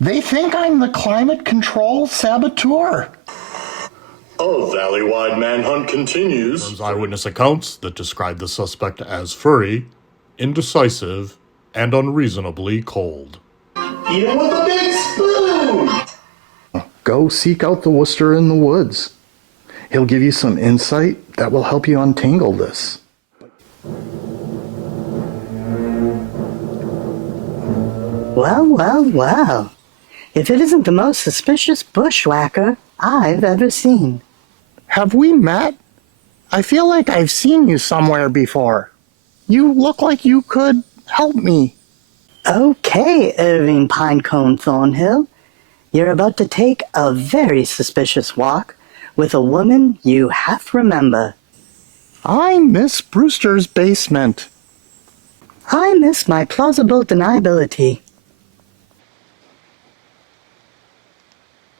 They think I'm the climate control saboteur. A valley-wide manhunt continues. There's eyewitness accounts that describe the suspect as furry, indecisive, and unreasonably cold. Eat him with a big spoon! Go seek out the Worcester in the woods. He'll give you some insight that will help you untangle this. Well. If it isn't the most suspicious bushwhacker I've ever seen. Have we met? I feel like I've seen you somewhere before. You look like you could help me. Okay, Erving Pinecone Thornhill. You're about to take a very suspicious walk with a woman you half remember. I miss Brewster's basement. I miss my plausible deniability.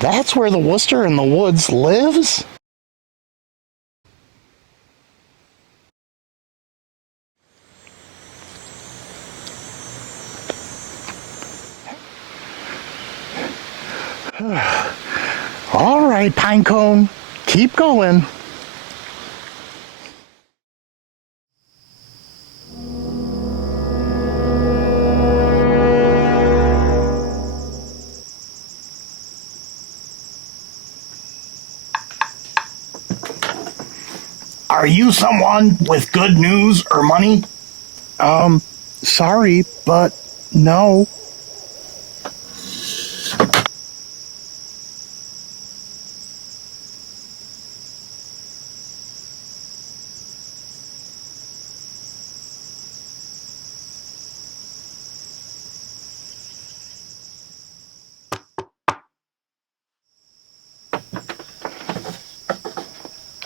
That's where the Worcester in the woods lives? All right, Pinecone, keep going. Are you someone with good news or money? Sorry, but no.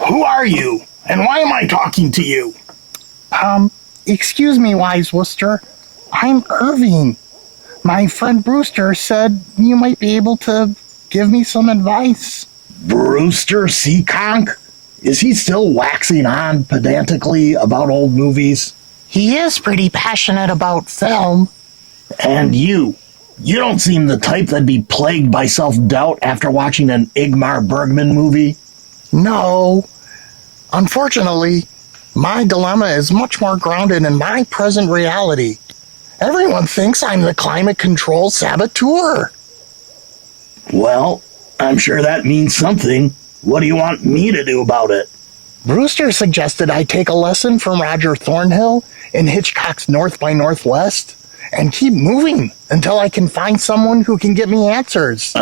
Who are you? And why am I talking to you? Excuse me, Wise Worcester. I'm Erving. My friend Brewster said you might be able to give me some advice. Brewster Seaconk? Is he still waxing on pedantically about old movies? He is pretty passionate about film. And you don't seem the type that'd be plagued by self-doubt after watching an Ingmar Bergman movie. No. Unfortunately, my dilemma is much more grounded in my present reality. Everyone thinks I'm the climate control saboteur. Well, I'm sure that means something. What do you want me to do about it? Brewster suggested I take a lesson from Roger Thornhill in Hitchcock's North by Northwest and keep moving until I can find someone who can get me answers.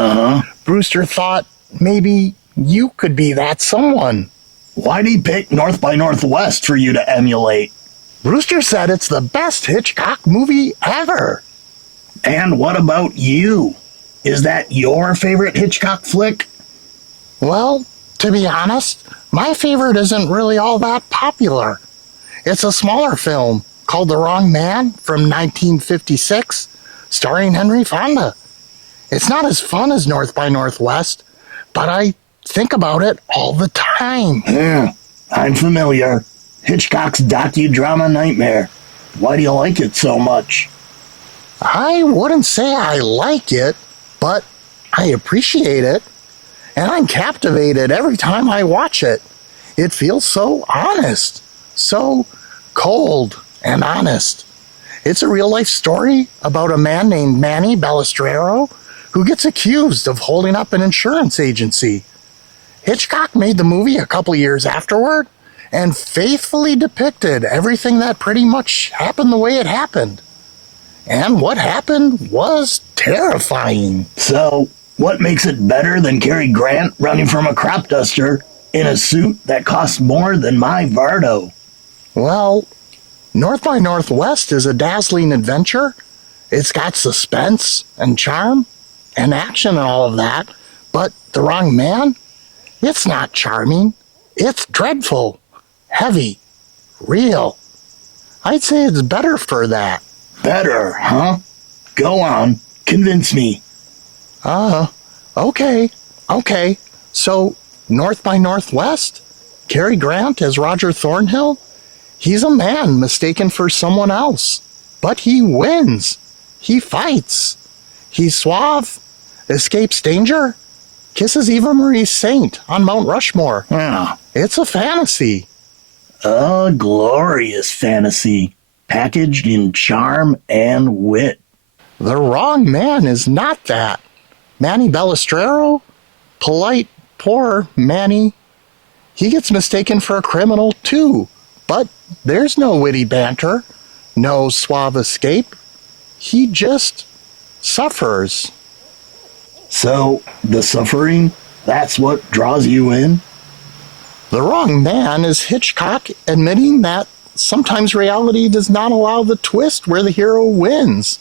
Brewster thought maybe you could be that someone. Why'd he pick North by Northwest for you to emulate? Brewster said it's the best Hitchcock movie ever. And what about you? Is that your favorite Hitchcock flick? Well, to be honest, my favorite isn't really all that popular. It's a smaller film called The Wrong Man from 1956, starring Henry Fonda. It's not as fun as North by Northwest, but I think about it all the time. Yeah, I'm familiar. Hitchcock's docudrama nightmare. Why do you like it so much? I wouldn't say I like it, but I appreciate it. And I'm captivated every time I watch it. It feels so honest, so cold and honest. It's a real-life story about a man named Manny Balistrero who gets accused of holding up an insurance agency. Hitchcock made the movie a couple years afterward and faithfully depicted everything that pretty much happened the way it happened. And what happened was terrifying. So, what makes it better than Cary Grant running from a crop duster in a suit that costs more than my Vardo? Well, North by Northwest is a dazzling adventure. It's got suspense and charm and action and all of that. But The Wrong Man? It's not charming. It's dreadful, heavy, real. I'd say it's better for that. Better, huh? Go on. Convince me. Okay. So, North by Northwest? Cary Grant as Roger Thornhill? He's a man mistaken for someone else. But he wins. He fights. He's suave escapes danger, kisses Eva Marie Saint on Mount Rushmore. Yeah. It's a fantasy. A glorious fantasy, packaged in charm and wit. The wrong man is not that. Manny Balistrero? Polite, poor Manny. He gets mistaken for a criminal, too. But there's no witty banter, no suave escape. He just suffers. So, the suffering, that's what draws you in? The wrong man is Hitchcock admitting that sometimes reality does not allow the twist where the hero wins.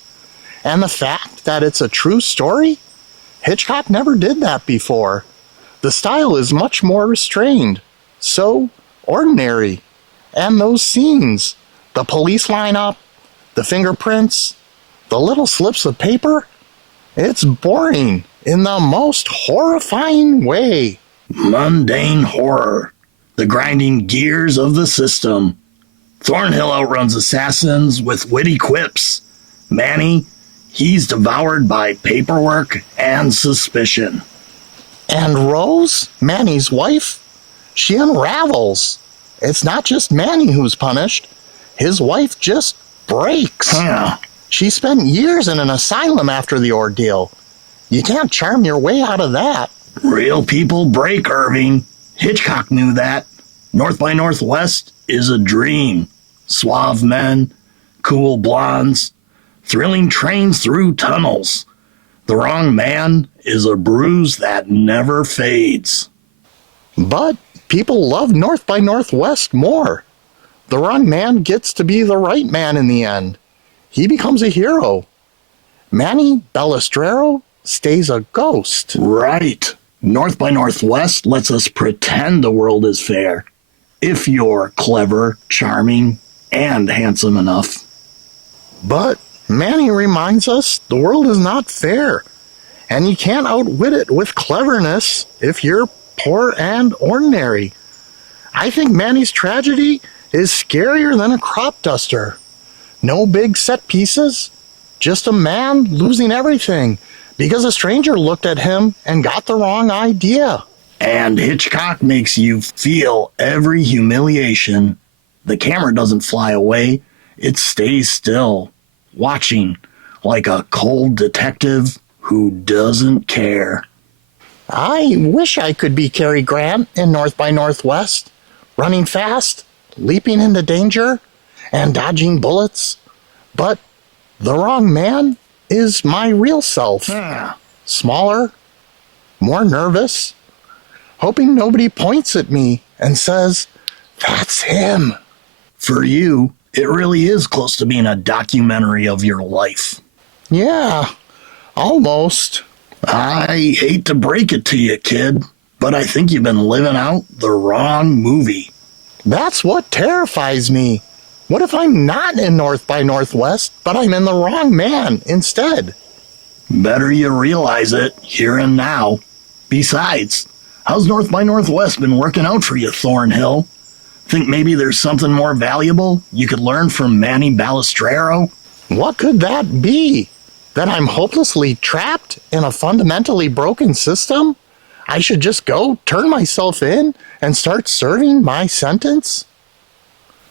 And the fact that it's a true story? Hitchcock never did that before. The style is much more restrained, so ordinary. And those scenes, the police lineup, the fingerprints, the little slips of paper, it's boring in the most horrifying way. Mundane horror. The grinding gears of the system. Thornhill outruns assassins with witty quips. Manny, he's devoured by paperwork and suspicion. And Rose, Manny's wife, she unravels. It's not just Manny who's punished. His wife just breaks. Yeah. She spent years in an asylum after the ordeal. You can't charm your way out of that. Real people break, Erving. Hitchcock knew that. North by Northwest is a dream. Suave men, cool blondes, thrilling trains through tunnels. The wrong man is a bruise that never fades. But people love North by Northwest more. The wrong man gets to be the right man in the end. He becomes a hero. Manny Balistrero stays a ghost. Right. North by Northwest lets us pretend the world is fair. If you're clever, charming, and handsome enough. But Manny reminds us the world is not fair, and you can't outwit it with cleverness if you're poor and ordinary. I think Manny's tragedy is scarier than a crop duster. No big set pieces, just a man losing everything because a stranger looked at him and got the wrong idea. And Hitchcock makes you feel every humiliation. The camera doesn't fly away, it stays still, watching like a cold detective who doesn't care. I wish I could be Cary Grant in North by Northwest, running fast, leaping into danger, and dodging bullets. But the wrong man is my real self. Yeah. Smaller, more nervous, hoping nobody points at me and says, "That's him." For you, it really is close to being a documentary of your life. Yeah, almost. I hate to break it to you, kid, but I think you've been living out the wrong movie. That's what terrifies me. What if I'm not in North by Northwest, but I'm in the wrong man instead? Better you realize it here and now. Besides, how's North by Northwest been working out for you, Thornhill? Think maybe there's something more valuable you could learn from Manny Balistrero? What could that be? That I'm hopelessly trapped in a fundamentally broken system? I should just go turn myself in and start serving my sentence?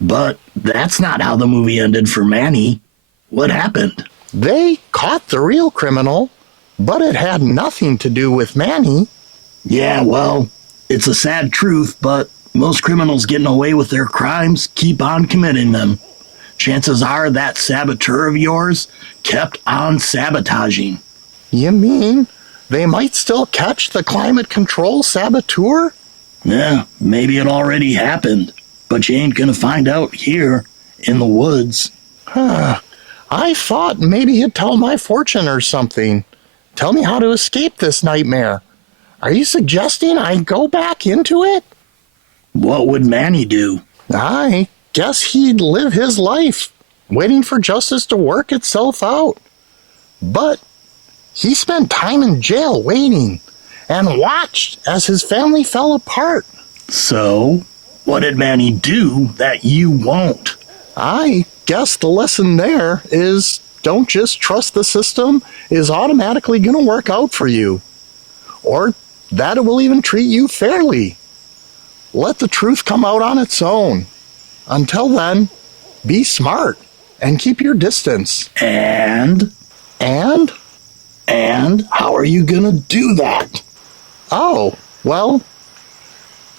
But that's not how the movie ended for Manny. What happened? They caught the real criminal, but it had nothing to do with Manny. Yeah, well, it's a sad truth, but most criminals getting away with their crimes keep on committing them. Chances are that saboteur of yours kept on sabotaging. You mean they might still catch the climate control saboteur? Yeah, maybe it already happened, but you ain't gonna find out here in the woods. I thought maybe you'd tell my fortune or something. Tell me how to escape this nightmare. Are you suggesting I go back into it? What would Manny do? I guess he'd live his life, waiting for justice to work itself out. But he spent time in jail waiting and watched as his family fell apart. So, what did Manny do that you won't? I guess the lesson there is don't just trust the system is automatically going to work out for you, or that it will even treat you fairly. Let the truth come out on its own. Until then, be smart and keep your distance. And And? how are you gonna do that? Oh, well,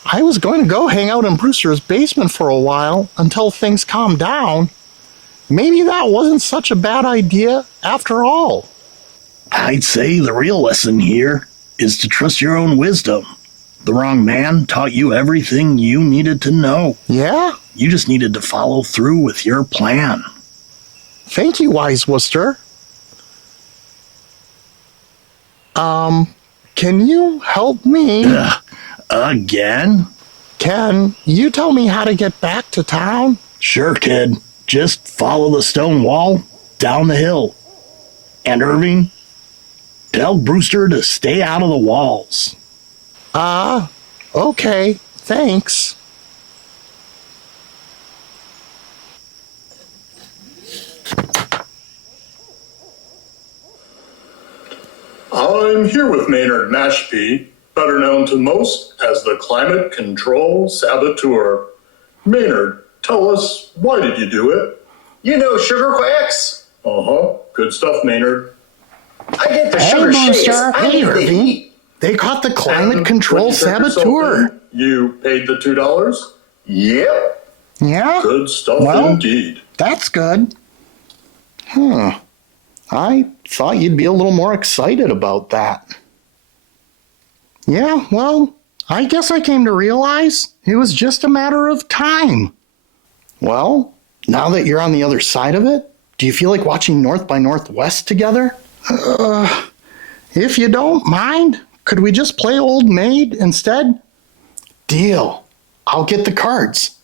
I was going to go hang out in Brewster's basement for a while until things calmed down. Maybe that wasn't such a bad idea after all. I'd say the real lesson here is to trust your own wisdom. The wrong man taught you everything you needed to know. Yeah? You just needed to follow through with your plan. Thank you, Wise Worcester. Can you help me? Again? Can you tell me how to get back to town? Sure, kid. Just follow the stone wall down the hill. And Erving, tell Brewster to stay out of the walls. Okay, thanks. I'm here with Maynard Mashpee, better known to most as the Climate Control Saboteur. Maynard, tell us, why did you do it? You know sugar quacks? Uh-huh. Good stuff, Maynard. I get the Hey, sugar shakes. Brewster. I Hey, need the Erving. heat. They caught the climate And control when you check yourself saboteur. in, you paid the $2? Yep. Yeah? Good stuff Well, indeed. That's good. I thought you'd be a little more excited about that. Yeah, well, I guess I came to realize it was just a matter of time. Well, now that you're on the other side of it, do you feel like watching North by Northwest together? If you don't mind, could we just play Old Maid instead? Deal. I'll get the cards.